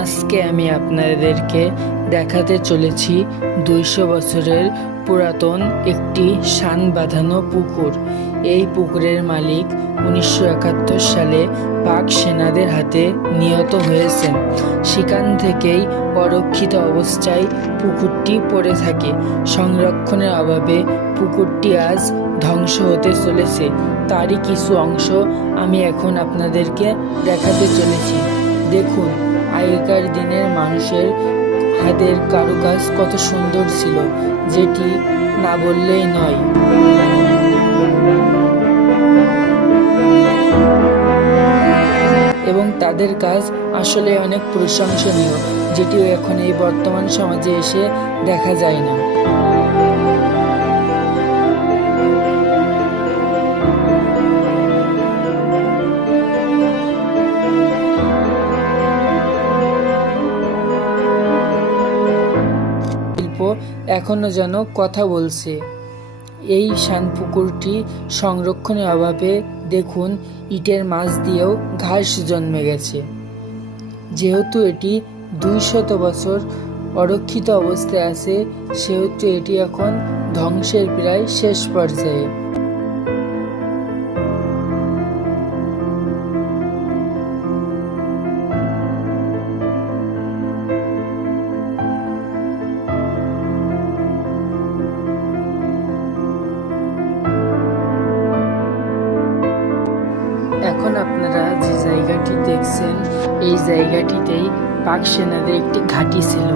আজকে আমি আপনাদেরকে দেখাতে চলেছি 200 বছরের পুরাতন একটি শান বাঁধানো পুকুর। এই পুকুরের মালিক 1971 সালে পাক সেনাদের হাতে নিহত হয়েছেন। সেখান থেকেই অরক্ষিত অবস্থায় পুকুরটি পড়ে থাকে। সংরক্ষণের অভাবে পুকুরটি আজ ধ্বংস হতে চলেছে। তারই কিছু অংশ আমি এখন আপনাদেরকে দেখাতে চলেছি। দেখুন, আগেকার দিনের মানুষের হাতের কারুকাজ কত সুন্দর ছিল, যেটি না বললেই নয়। এবং তাদের কাজ আসলে অনেক প্রশংসনীয়, যেটি এখন এই বর্তমান সমাজে এসে দেখা যায় না। শিল্প এখনো যেন কথা বলছে। এই শানপুকুরটি সংরক্ষণের অভাবে দেখুন, ইটের মাছ দিয়েও ঘাস জন্মে গেছে। যেহেতু এটি 200 বছর অরক্ষিত অবস্থায় আছে, সেহেতু এটি এখন ধ্বংসের প্রায় শেষ পর্যায়ে। এখন আপনারা যে জায়গাটি দেখছেন, এই জায়গাটিতেই পাক সেনাদের একটি ঘাঁটি ছিল।